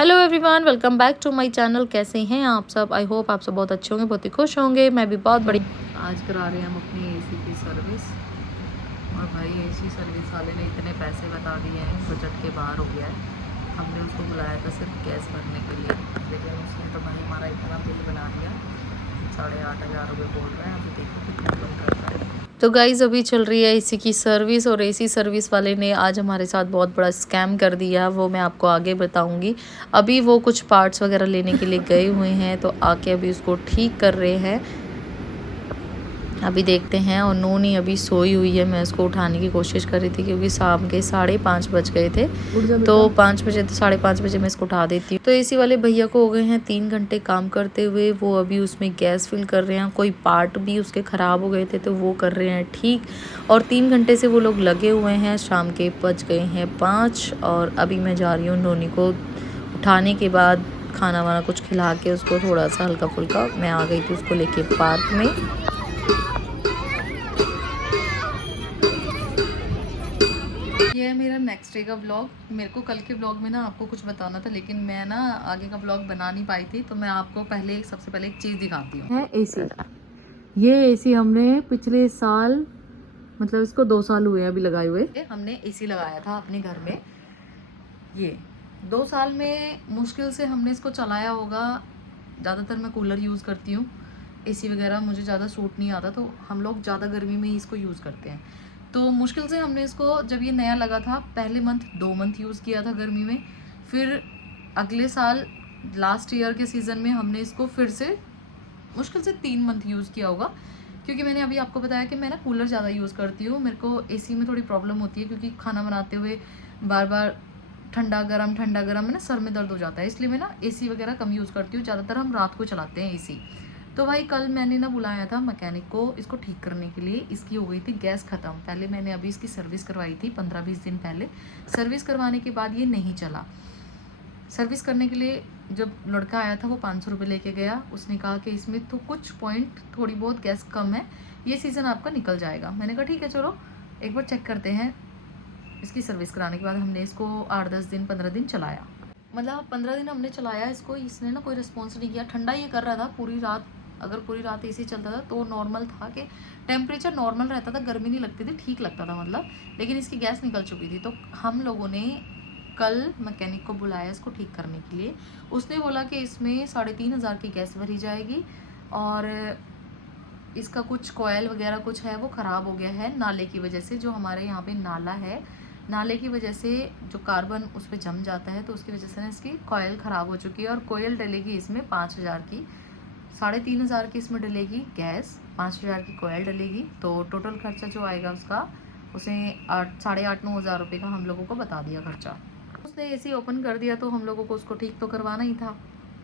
Hello everyone, welcome back to my channel. कैसे हैं आप सब? आई होप आप सब बहुत अच्छे होंगे, बहुत ही खुश होंगे। मैं भी बहुत बड़ी। आज करा रहे हैं हम अपनी एसी की सर्विस। और भाई एसी सर्विस वाले ने इतने पैसे बता दिए हैं, बजट के बाहर हो गया है। हमने उसको बुलाया था सिर्फ गैस भरने के लिए, लेकिन उसने तो भाई हमारा इतना बिल बना दिया, 8,500 रुपये बोल रहे हैं। अभी देखो कितना बिल करता है। तो गाइज़ अभी चल रही है एसी की सर्विस, और एसी सर्विस वाले ने आज हमारे साथ बहुत बड़ा स्कैम कर दिया। वो मैं आपको आगे बताऊंगी। अभी वो कुछ पार्ट्स वगैरह लेने के लिए गए हुए हैं, तो आके अभी उसको ठीक कर रहे हैं। अभी देखते हैं। और नूनी अभी सोई हुई है। मैं उसको उठाने की कोशिश कर रही थी, क्योंकि शाम के 5:30 बज गए थे। तो 5 बजे, तो 5:30 बजे मैं इसको उठा देती हूँ। तो एसी वाले भैया को हो गए हैं 3 घंटे काम करते हुए। वो अभी उसमें गैस फिल कर रहे हैं। कोई पार्ट भी उसके ख़राब हो गए थे, तो वो कर रहे हैं ठीक। और 3 घंटे से वो लोग लगे हुए हैं। शाम के बज गए हैं 5, और अभी मैं जा रही हूँ नूनी को उठाने के बाद खाना वाना कुछ खिला के उसको थोड़ा सा हल्का फुल्का। मैं आ गई थी उसको लेके पार्क में। ये है मेरा नेक्स्ट डे का व्लॉग। मेरे को कल के व्लॉग में ना आपको कुछ बताना था, लेकिन मैं ना आगे का व्लॉग बना नहीं पाई थी। तो मैं आपको सबसे पहले एक चीज़ दिखाती हूँ। है एसी। ये एसी हमने पिछले साल, मतलब इसको 2 साल हुए अभी लगाए हुए। हमने एसी लगाया था अपने घर में। ये 2 साल में मुश्किल से हमने इसको चलाया होगा। ज़्यादातर मैं कूलर यूज़ करती हूँ। एसी वगैरह मुझे ज़्यादा सूट नहीं आता, तो हम लोग ज़्यादा गर्मी में ही इसको यूज़ करते हैं। तो मुश्किल से हमने इसको, जब ये नया लगा था, पहले मंथ 2 मंथ यूज़ किया था गर्मी में। फिर अगले साल लास्ट ईयर के सीज़न में हमने इसको फिर से मुश्किल से 3 मंथ यूज़ किया होगा। क्योंकि मैंने अभी आपको बताया कि मैं ना कूलर ज़्यादा यूज़ करती हूँ। मेरे को एसी में थोड़ी प्रॉब्लम होती है, क्योंकि खाना बनाते हुए बार बार ठंडा गरम है ना, सर में दर्द हो जाता है। इसलिए मैं ना एसी वगैरह कम यूज़ करती हूँ। ज़्यादातर हम रात को चलाते हैं एसी। तो भाई कल मैंने ना बुलाया था मैकेनिक को इसको ठीक करने के लिए। इसकी हो गई थी गैस ख़त्म। पहले मैंने अभी इसकी सर्विस करवाई थी 15-20 दिन पहले। सर्विस करवाने के बाद ये नहीं चला। सर्विस करने के लिए जब लड़का आया था, वो 500 रुपये लेके गया। उसने कहा कि इसमें तो कुछ पॉइंट थोड़ी बहुत गैस कम है, ये सीज़न आपका निकल जाएगा। मैंने कहा ठीक है, चलो एक बार चेक करते हैं। इसकी सर्विस कराने के बाद हमने इसको 8-10 दिन 15 दिन चलाया। मतलब 15 दिन हमने चलाया इसको। इसने ना कोई रिस्पॉन्स नहीं किया। ठंडा ये कर रहा था पूरी रात। अगर पूरी रात एसी चलता था तो नॉर्मल था कि टेम्परेचर नॉर्मल रहता था, गर्मी नहीं लगती थी, ठीक लगता था मतलब। लेकिन इसकी गैस निकल चुकी थी। तो हम लोगों ने कल मैकेनिक को बुलाया इसको ठीक करने के लिए। उसने बोला कि इसमें 3,500 की गैस भरी जाएगी, और इसका कुछ कॉयल वगैरह कुछ है वो ख़राब हो गया है नाले की वजह से। जो हमारे यहाँ पे नाला है, नाले की वजह से जो कार्बन उस पर जम जाता है, तो उसकी वजह से ना इसकी कॉयल ख़राब हो चुकी है। और कॉयल डलेगी इसमें 5,000 की, 3,500 की इसमें डलेगी गैस, 5,000 की कॉयल डलेगी। तो टोटल खर्चा जो आएगा उसका, उसे 8-9,000 रुपये का हम लोगों को बता दिया खर्चा। उसने एसी ओपन कर दिया, तो हम लोगों को उसको ठीक तो करवाना ही था।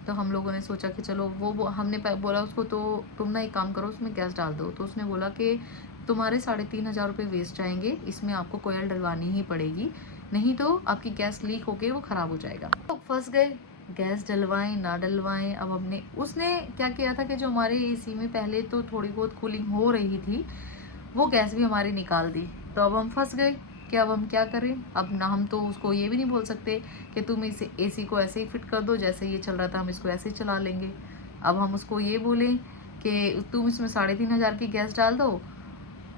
तो हम लोगों ने सोचा कि चलो हमने बोला उसको, तो तुम ना एक काम करो, उसमें गैस डाल दो। तो उसने बोला कि तुम्हारे 3,500 रुपये वेस्ट जाएंगे, इसमें आपको कोयल डलवानी ही पड़ेगी, नहीं तो आपकी गैस लीक होके वो ख़राब हो जाएगा। तो फंस गए, गैस डलवाएं ना डलवाएं। अब हमने, उसने क्या किया था कि जो हमारे एसी में पहले तो थोड़ी बहुत कूलिंग हो रही थी, वो गैस भी हमारी निकाल दी। तो अब हम फंस गए कि अब हम क्या करें। अब ना हम तो उसको ये भी नहीं बोल सकते कि तुम इस एसी को ऐसे ही फिट कर दो, जैसे ये चल रहा था हम इसको ऐसे ही चला लेंगे। अब हम उसको ये बोलें कि तुम इसमें 3,500 की गैस डाल दो,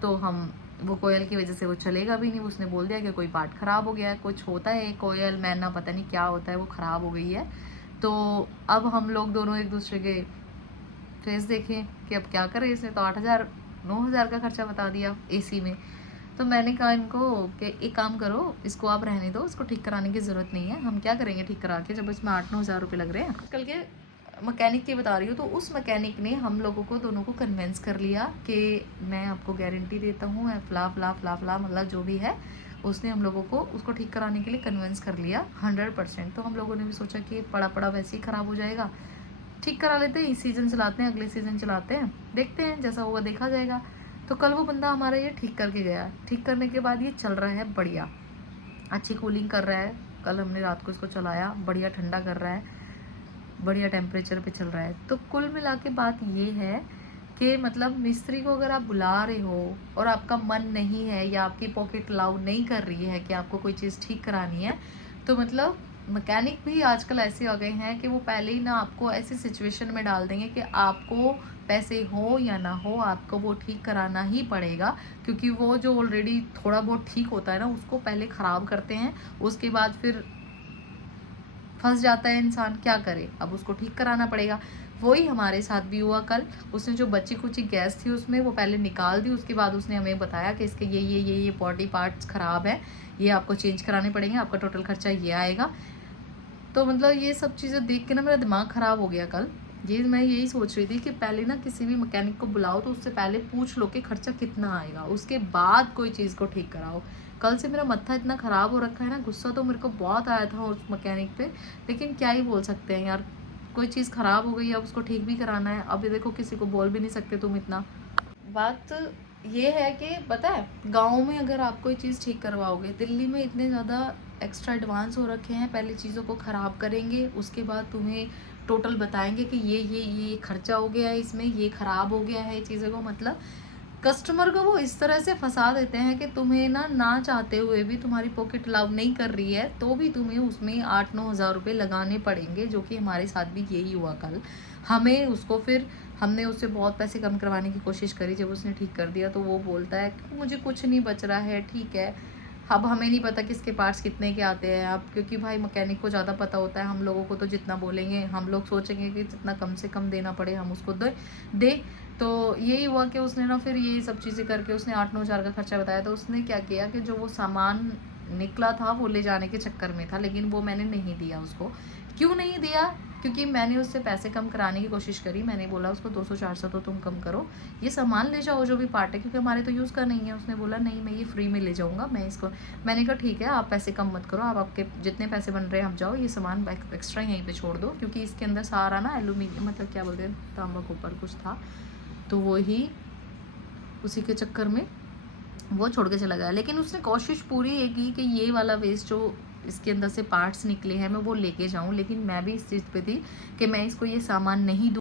तो हम, वो कोयल की वजह से वो चलेगा भी नहीं। उसने बोल दिया कि कोई पार्ट ख़राब हो गया है, कुछ होता है कोयल मैना पता नहीं क्या होता है, वो ख़राब हो गई है। तो अब हम लोग दोनों एक दूसरे के फेस देखें कि अब क्या करें। इसने तो 8,000-9,000 का खर्चा बता दिया एसी में। तो मैंने कहा इनको कि एक काम करो, इसको आप रहने दो, इसको ठीक कराने की ज़रूरत नहीं है। हम क्या करेंगे ठीक करा के, जब इसमें 8-9,000 रुपये लग रहे हैं। कल के मैकेनिक की बता रही हूँ। तो उस मैकेनिक ने हम लोगों को दोनों को कन्विंस कर लिया कि मैं आपको गारंटी देता हूँ, फला फला फला फला, मतलब जो भी है, उसने हम लोगों को उसको ठीक कराने के लिए कन्विंस कर लिया 100%। तो हम लोगों ने भी सोचा कि पड़ा पड़ा वैसे ही ख़राब हो जाएगा, ठीक करा लेते हैं, इस सीज़न चलाते हैं, अगले सीज़न चलाते हैं, देखते हैं जैसा होगा देखा जाएगा। तो कल वो बंदा हमारा ये ठीक करके गया। ठीक करने के बाद ये चल रहा है बढ़िया, अच्छी कूलिंग कर रहा है। कल हमने रात को इसको चलाया, बढ़िया ठंडा कर रहा है, बढ़िया टेम्परेचर पे चल रहा है। तो कुल मिला के बात ये है कि मतलब मिस्त्री को अगर आप बुला रहे हो और आपका मन नहीं है, या आपकी पॉकेट अलाउ नहीं कर रही है कि आपको कोई चीज़ ठीक करानी है, तो मतलब मैकेनिक भी आजकल ऐसे हो गए हैं कि वो पहले ही ना आपको ऐसी सिचुएशन में डाल देंगे कि आपको पैसे हो या ना हो आपको वो ठीक कराना ही पड़ेगा, क्योंकि वो जो ऑलरेडी थोड़ा बहुत ठीक होता है ना उसको पहले ख़राब करते हैं, उसके बाद फिर फंस जाता है इंसान, क्या करे, अब उसको ठीक कराना पड़ेगा। वही हमारे साथ भी हुआ कल। उसने जो बची कुची गैस थी उसमें वो पहले निकाल दी, उसके बाद उसने हमें बताया कि इसके ये बॉडी पार्ट्स ख़राब है, ये आपको चेंज कराने पड़ेंगे, आपका टोटल खर्चा ये आएगा। तो मतलब ये सब चीज़ें देख के ना मेरा दिमाग ख़राब हो गया कल। ये मैं यही सोच रही थी कि पहले ना किसी भी मैकेनिक को बुलाओ तो उससे पहले पूछ लो कि खर्चा कितना आएगा, उसके बाद कोई चीज़ को ठीक कराओ। कल से मेरा मत्था इतना ख़राब हो रखा है ना, गुस्सा तो मेरे को बहुत आया था उस मैकेनिक पे, लेकिन क्या ही बोल सकते हैं यार, कोई चीज़ ख़राब हो गई है अब उसको ठीक भी कराना है। अभी देखो किसी को बोल भी नहीं सकते तुम इतना। बात ये है कि पता है, गाँव में अगर आप कोई चीज़ ठीक करवाओगे, दिल्ली में इतने ज़्यादा एक्स्ट्रा एडवांस हो रखे हैं, पहले चीज़ों को ख़राब करेंगे, उसके बाद तुम्हें टोटल बताएंगे कि ये खर्चा हो गया है, इसमें ये ख़राब हो गया है चीज़ों को। मतलब कस्टमर को वो इस तरह से फंसा देते हैं कि तुम्हें ना चाहते हुए भी, तुम्हारी पॉकेट अलाउ नहीं कर रही है तो भी तुम्हें उसमें 8-9 हज़ार रुपये लगाने पड़ेंगे, जो कि हमारे साथ भी यही हुआ कल। हमें उसको फिर हमने उससे बहुत पैसे कम करवाने की कोशिश करी, जब उसने ठीक कर दिया तो वो बोलता है कि मुझे कुछ नहीं बच रहा है, ठीक है। अब हमें नहीं पता किसके पार्ट्स कितने के आते हैं अब, क्योंकि भाई मैकेनिक को ज़्यादा पता होता है, हम लोगों को तो जितना बोलेंगे हम लोग सोचेंगे कि जितना कम से कम देना पड़े हम उसको दे। तो यही हुआ कि उसने ना फिर यही सब चीज़ें करके उसने 8-9 हज़ार का खर्चा बताया। तो उसने क्या किया कि जो वो सामान निकला था वो ले जाने के चक्कर में था, लेकिन वो मैंने नहीं दिया उसको। क्यों नहीं दिया? क्योंकि मैंने उससे पैसे कम कराने की कोशिश करी। मैंने बोला उसको 200-400 तो तुम कम करो, ये सामान ले जाओ जो भी पार्ट है, क्योंकि हमारे तो यूज़ का नहीं है। उसने बोला नहीं मैं ये फ्री में ले जाऊँगा, मैं इसको, मैंने कहा ठीक है आप पैसे कम मत करो, आप आपके जितने पैसे बन रहे हैं आप जाओ, ये सामान एक्स्ट्रा यहीं पे छोड़ दो, क्योंकि इसके अंदर सारा ना एल्यूमिनियम, मतलब क्या बोलते हैं, तांबा ऊपर कुछ था, तो वही उसी के चक्कर में वो छोड़ के चला गया। लेकिन उसने कोशिश पूरी ये की कि ये वाला वेस्ट जो इसके अंदर से पार्ट्स निकले हैं मैं वो लेके जाऊं, लेकिन मैं भी इस चीज़ पे थी कि मैं इसको ये सामान नहीं दूँ।